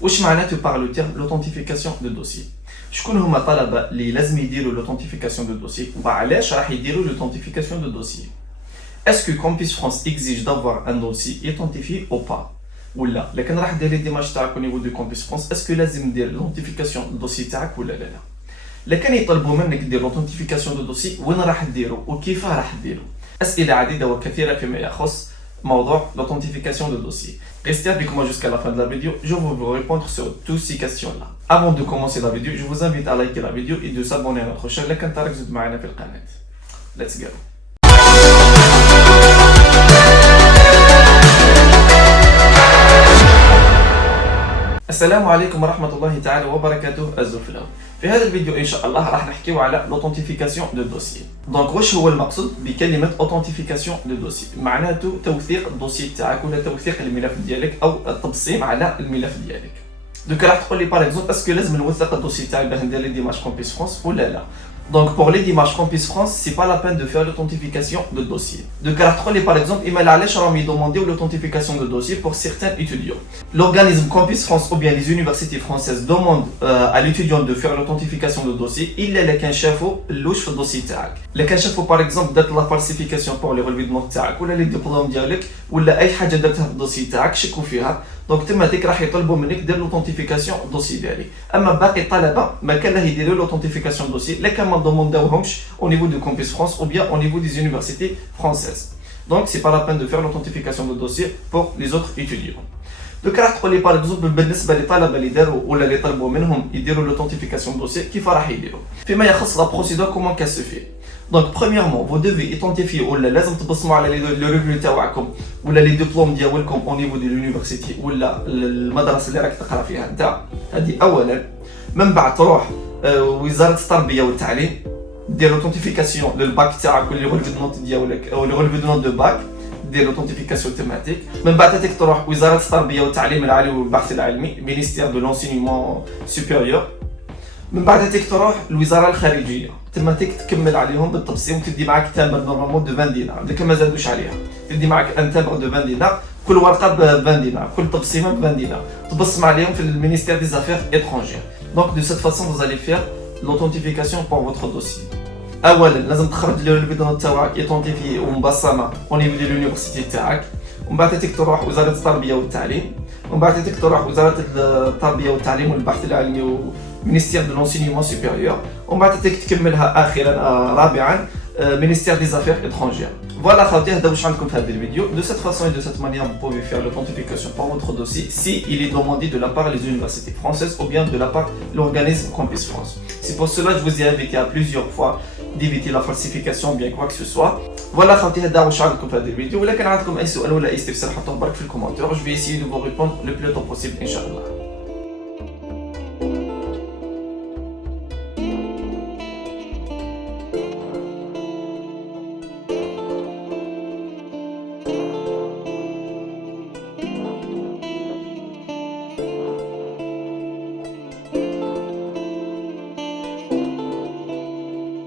واش معناته par le terme l'authentification de dossier. شكون هما الطلبه اللي لازم يديروا l'authentification de dossier وعلاش راح يديروا l'authentification de dossier. Est-ce que Campus France exige d'avoir un dossier authentifié ou pas? ولا لكن راح دير لي ديماج تاعك au niveau de Campus France, est-ce que لازم دير l'authentification de dossier تاعك ولا لا؟ لكن يطلبوا منك دير l'authentification de dossier وين راح ديروا وكيف راح ديروا؟ أسئلة عديدة وكثيرة فيما يخص موضوع l'authentification de dossier. Restez avec moi jusqu'à la fin de la vidéo, je vais vous répondre sur toutes ces questions-là. Avant de commencer la vidéo, je vous invite à liker la vidéo et de s'abonner à notre chaîne لكن تركزوا معنا في القناة. Let's go. السلام عليكم ورحمة الله تعالى وبركاته الزفلاء. في هذا الفيديو إن شاء الله راح نحكيو على l'authentification de dossier. دونك واش هو المقصود بكلمة authentification de dossier؟ معناته توثيق الدوسي تاعك ولا توثيق الملف ديالك أو التبصيم على الملف ديالك. دوك راح تقول لي باغ اكزومبل اسكو لازم نوثق الدوسي تاعي باش ندير لي ديماج كومبيس فرانس ولا لا؟ Donc pour les démarches Campus France, c'est pas la peine de faire l'authentification de dossier. Donc par exemple, il m'a demandé l'authentification de dossier pour certains étudiants. L'organisme Campus France ou bien les universités françaises demandent à l'étudiant de faire l'authentification de dossier. Il y a les كنشافوا louche في الدوسي تاعك. اللي كنشافوا par exemple دات la falsification pour les relevés de notes تاعك ولا les diplômes ديالك ولا اي حاجه درتها في الدوسي تاعك شكوا فيها. دونك تماتيك راح يطلبوا منك دير لوثنتيفيكاسيون دوسي ديالي. اما باقي الطلبه ما كان له يديروا لوثنتيفيكاسيون دوسي لكن ما دومونداوهمش au niveau de Campus France ou bien au niveau des universités françaises. Donc c'est pas la peine de faire l'authentification de dossier pour les autres étudiants. Donc راح تقول لي par exemple بالنسبه للطلبه اللي داروا ولا اللي طلبوا منهم يديروا لوثنتيفيكاسيون دوسي كيف راح يديروا؟ فيما يخص لا بروسيدور كومون كا سو في. Donc premièrement, vous devez identifier ولا لازم تبصموا على لي ريفيو تاعكم ولا لي ديبلوم ديالكم au niveau de l'université ولا المدرسه اللي راك تقرا فيها انت. هذه اولا. من بعد تروح وزاره التربيه والتعليم دير لوثنتيفيكاسيون للباك تاعك واللي ريفيو دو نوت ديالك او لي ريفيو دو نوت دو باك دير لوثنتيفيكاسيون تيماتيك. من بعد تاتيك تروح وزاره التربيه والتعليم العالي والبحث العلمي مينيستير دو لونسينيمون سوبيريور. من بعد تيك تروح الوزاره الخارجيه تماتيك تكمل عليهم بالتبصيم وتدي معك تامر نورمالمون دو 20 دينار لكن ما زادوش عليها. تدي معك ان تامر دو 20 دينار كل ورقه ب 20 دينار كل تبصيمه ب 20 دينار تبصم عليهم في المينيستير دي زافير étrangères. Donc de cette façon vous allez faire l'authentification pour votre dossier. اولا لازم تخرج لي الفيديو نوت تاعك ايتونتيفي ومبصمه au niveau de l'université تاعك. ومن بعد تيك تروح وزاره التربيه والتعليم. ومن بعد تيك تروح وزاره التربيه والتعليم والبحث العلمي ministère de l'enseignement supérieur. On va تكملها اخيرا رابعا ministère des affaires étrangères. Voilà خاوتي هذا واش عندكم في هذا الفيديو. De cette façon et de cette manière vous pouvez faire l'authentification pour votre dossier si il est demandé de la part des universités françaises ou bien de la part de l'organisme Campus France. C'est pour cela que je vous ai invité à plusieurs fois d'éviter la falsification bien quoi que ce soit. Voilà خاوتي هذا واش عندكم في هذا الفيديو. ولكن عندكم اي سؤال ولا اي استفسار حطوه برك في الكومنتير. Je vais essayer de vous répondre le plus tôt possible ان شاء الله.